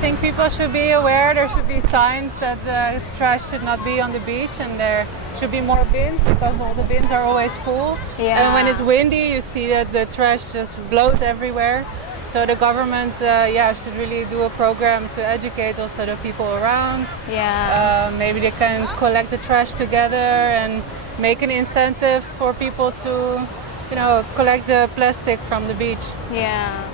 think people should be aware. There should be signs that the trash should not be on the beach, and there should be more bins because all the bins are always full. Yeah. And when it's windy, you see that the trash just blows everywhere. So the government, should really do a program to educate also the people around. Yeah. Maybe they can collect the trash together and make an incentive for people to, collect the plastic from the beach. Yeah.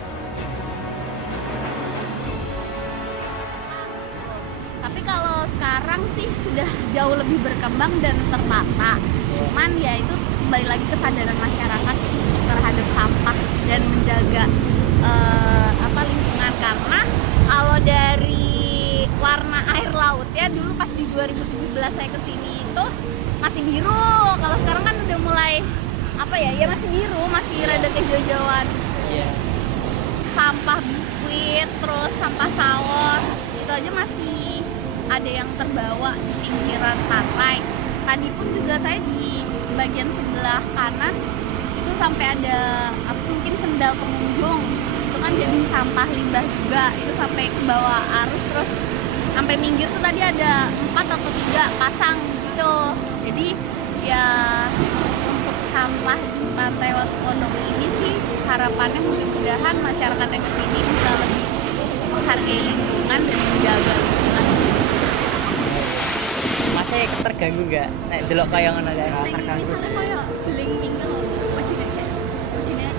Tapi kalau sekarang sih sudah jauh lebih berkembang dan tertata. Cuman ya itu kembali lagi kesadaran masyarakat sih terhadap sampah dan menjaga lingkungan, karena kalau dari warna air laut ya dulu pas di 2017 saya kesini itu masih biru. Kalau sekarang kan udah mulai masih biru, masih rada kehijauan. Iya. Sampah biskuit, terus sampah saus itu aja masih ada yang terbawa di pinggiran pantai. Tadi pun juga saya di bagian sebelah kanan itu sampai ada mungkin sendal pengunjung, itu kan jadi sampah limbah juga, itu sampai ke bawah arus, terus sampai minggir tuh tadi ada 4 atau 3 pasang gitu. Jadi ya untuk sampah di Pantai Watu Kodok ini sih harapannya mudah-mudahan masyarakat yang kesini bisa lebih menghargai lingkungan dan menjaga lingkungan. Masih terganggu nggak? Nek delok kaya ngono kan? Misalnya kayak beling minggir wajibnya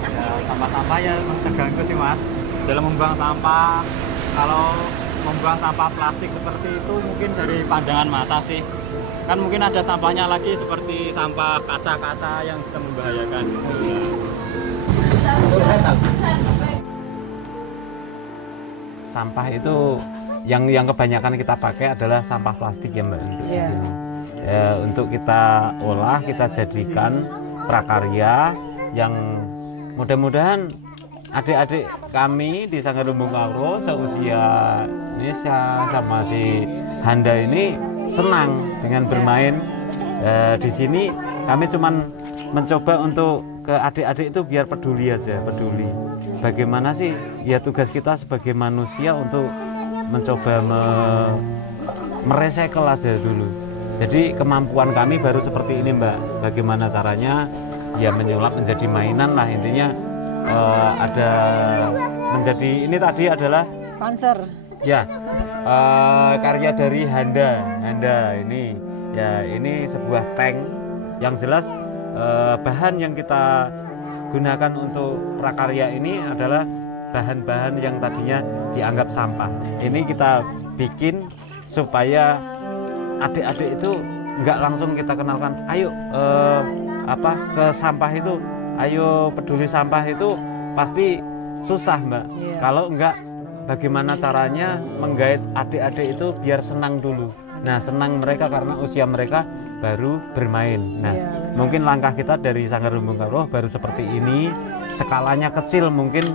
cahaya. Sampah-sampah ya terganggu sih mas dalam membuang sampah. Kalau membuang sampah plastik seperti itu mungkin dari pandangan mata sih, kan mungkin ada sampahnya lagi seperti sampah kaca-kaca yang bisa membahayakan. Sampah itu yang kebanyakan kita pakai adalah sampah plastik ya Mbak. Untuk di sini. Untuk kita olah, kita jadikan prakarya yang mudah-mudahan adik-adik kami di Sanggar Lumbung Kawruh seusia Nisa sama si Handa ini senang dengan bermain di sini. Kami cuman mencoba untuk ke adik-adik itu biar peduli aja, peduli. Bagaimana sih ya tugas kita sebagai manusia untuk mencoba merecycle aja dulu. Jadi kemampuan kami baru seperti ini Mbak. Bagaimana caranya ya menyulap menjadi mainan lah intinya. Ada menjadi ini tadi adalah Panzer. Ya, karya dari Handa ini ya ini sebuah tank yang jelas bahan yang kita gunakan untuk prakarya ini adalah bahan-bahan yang tadinya dianggap sampah. Ini kita bikin supaya adik-adik itu nggak langsung kita kenalkan, ayo ke sampah itu, ayo peduli sampah itu pasti susah Mbak. Kalau enggak, bagaimana caranya menggait adik-adik itu biar senang dulu. Nah, senang mereka karena usia mereka baru bermain. Nah, mungkin langkah kita dari Sanggar Lumbung Kawruh baru seperti ini, skalanya kecil mungkin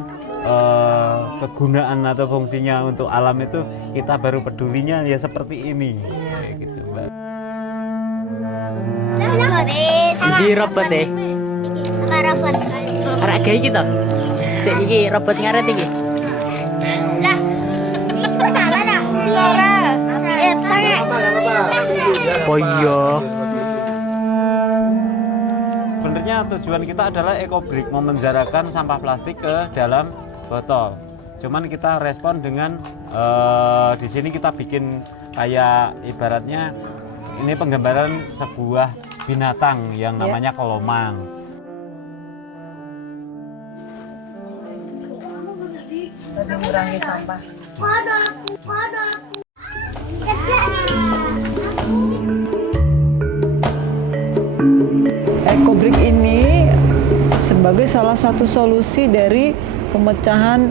kegunaan atau fungsinya untuk alam itu kita baru pedulinya ya seperti ini. Kayak gitu, Mbak. Iki robot deh. Robot. Arek gawe iki to. Sik iki robot ngaret iki. Lah. Itu salah dah. Suara. Oh iya. Sebenarnya tujuan kita adalah ekobrik, memenjarakan sampah plastik ke dalam botol. Cuman kita respon dengan di sini kita bikin kayak ibaratnya ini penggambaran sebuah binatang yang namanya kelomang. Lebih mengurangi sampah. Ekobrik ini sebagai salah satu solusi dari pemecahan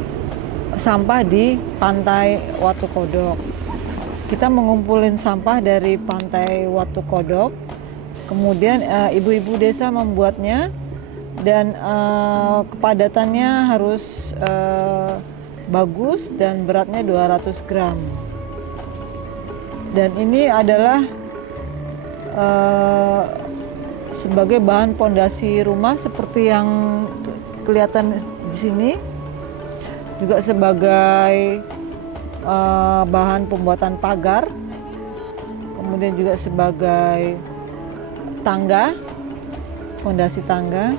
sampah di Pantai Watu Kodok. Kita mengumpulin sampah dari Pantai Watu Kodok, kemudian ibu-ibu desa membuatnya dan kepadatannya harus bagus dan beratnya 200 gram. Dan ini adalah sebagai bahan pondasi rumah seperti yang kelihatan di sini, juga sebagai bahan pembuatan pagar, kemudian juga sebagai tangga, fondasi tangga.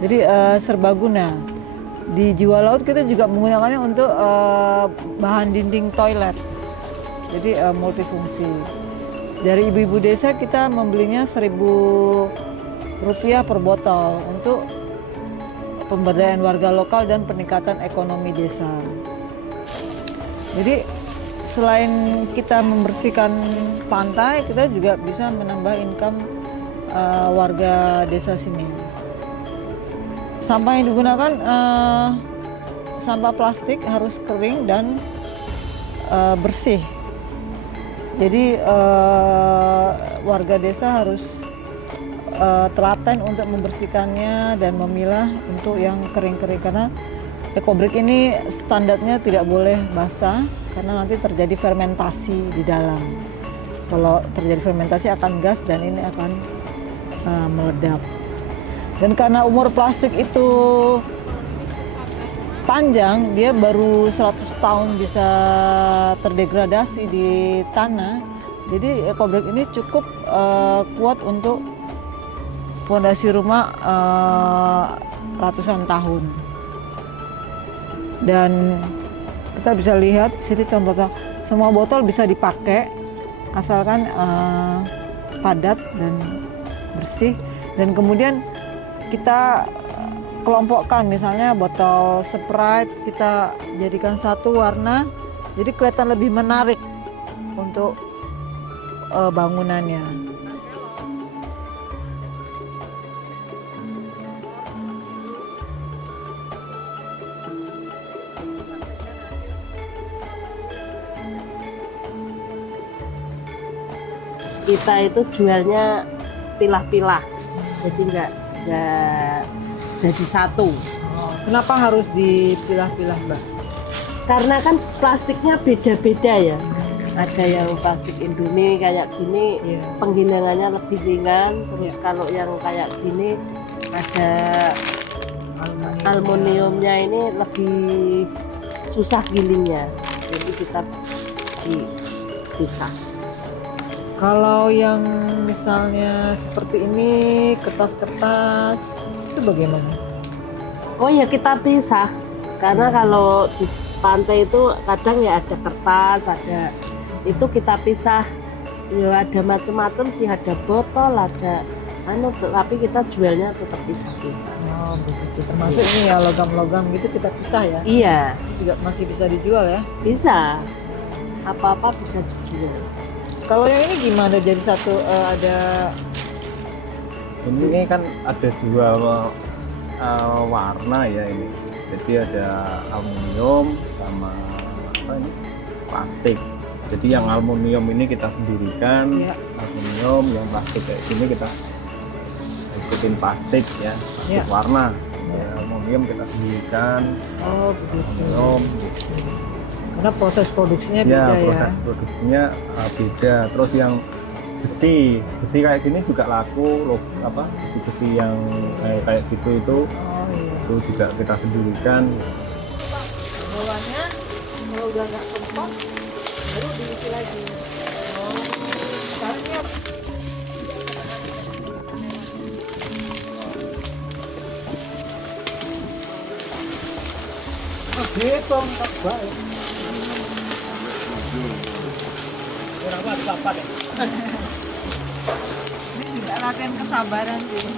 Jadi serbaguna. Di Jiwa Laut kita juga menggunakannya untuk bahan dinding toilet. Jadi multifungsi. Dari ibu-ibu desa kita membelinya Rp1.000 per botol untuk pemberdayaan warga lokal dan peningkatan ekonomi desa. Jadi selain kita membersihkan pantai, kita juga bisa menambah income warga desa sini. Sampah yang digunakan sampah plastik harus kering dan bersih. Jadi warga desa harus telaten untuk membersihkannya dan memilah untuk yang kering-kering, karena ekobrik ini standarnya tidak boleh basah karena nanti terjadi fermentasi di dalam. Kalau terjadi fermentasi akan gas dan ini akan meledak. Dan karena umur plastik itu panjang, dia baru 100 tahun bisa terdegradasi di tanah. Jadi ekobrik ini cukup kuat untuk fondasi rumah ratusan tahun. Dan kita bisa lihat sini contohnya, semua botol bisa dipakai asalkan padat dan bersih. Dan kemudian kita kelompokkan, misalnya botol Sprite kita jadikan satu warna, jadi kelihatan lebih menarik untuk bangunannya. Kita itu jualnya pilah-pilah, jadi nggak jadi satu. Kenapa harus dipilah-pilah, Mbak? Karena kan plastiknya beda-beda ya. Ada yang plastik Indomie kayak gini, penggilingannya lebih ringan. Terus kalau yang kayak gini ada aluminiumnya ini lebih susah gilingnya. Jadi kita dipisah. Kalau yang misalnya seperti ini, kertas-kertas, itu bagaimana? Oh ya kita pisah, karena kalau di pantai itu kadang ya ada kertas, ada itu kita pisah. Ya ada macam-macam sih, ada botol, ada tapi kita jualnya tetap pisah-pisah. Oh begitu, termasuk ini ya logam-logam gitu kita pisah ya? Iya. Juga masih bisa dijual ya? Bisa, apa-apa bisa dijual. Kalau yang ini gimana? Jadi satu ada ini kan ada dua warna ya ini. Jadi ada aluminium sama apa ini plastik. Jadi yang aluminium ini kita sendirikan, aluminium, yang plastik kayak gini kita ikutin plastik ya, plastik warna. Ya, aluminium kita sendirikan. Oh begitu. Aluminium. Karena proses produksinya beda ya. Proses produksinya beda. Terus yang besi kayak gini juga laku loh, besi yang kayak gitu itu. Itu juga kita sendirikan. Bawahnya kalau udah nggak sempat baru diisi lagi. Sekarang gitu tak baik. Ini juga latihan kesabaran sih.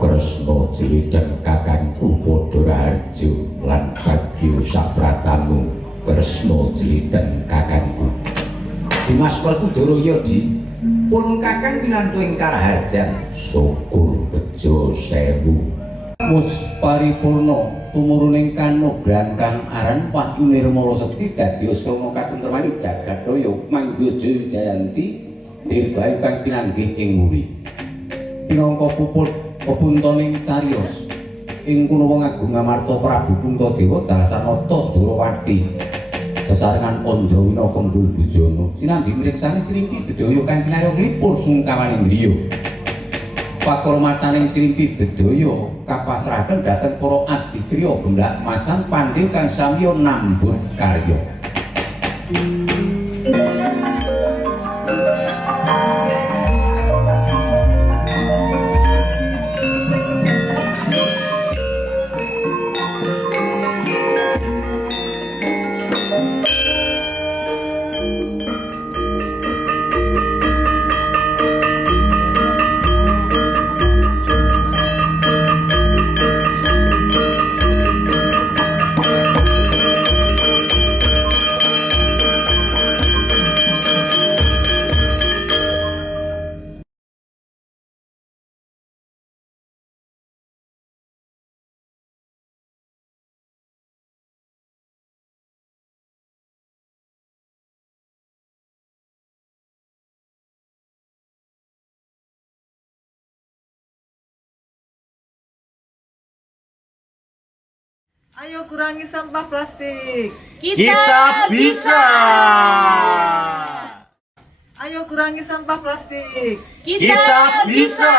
Kresna Jilidang kakangku padha raharja lan Bagyo sapratamu Kresna Jilidang kakangku Dimas Werkudara Yadi pun kakang pinantu ing karaharjan syukur bejo sewu mus paripurna tumuruning kanugrahan kang aran Wahyu Nirmala Sekti dadi asrama katentremaning jagat raya Manggojo Jayanti dirgawe kang pinanggih ing muri pinangka puput pebuntoning cariyos ing kuna wong agung Amarta Prabu Puntadewa Dasanata Durawati sesarengan Pandrawina Kembul Bujana sinambi mriksani Srimpi Bedhaya kang kinarya nglipur sungkawaning griya pakurmataning Srimpi Bedhaya kapasrahaken dhateng para aditriya gemblak masang pandhe kang samya nambut karya Ayo kurangi sampah plastik. Kita bisa. Ayo kurangi sampah plastik. Kita bisa.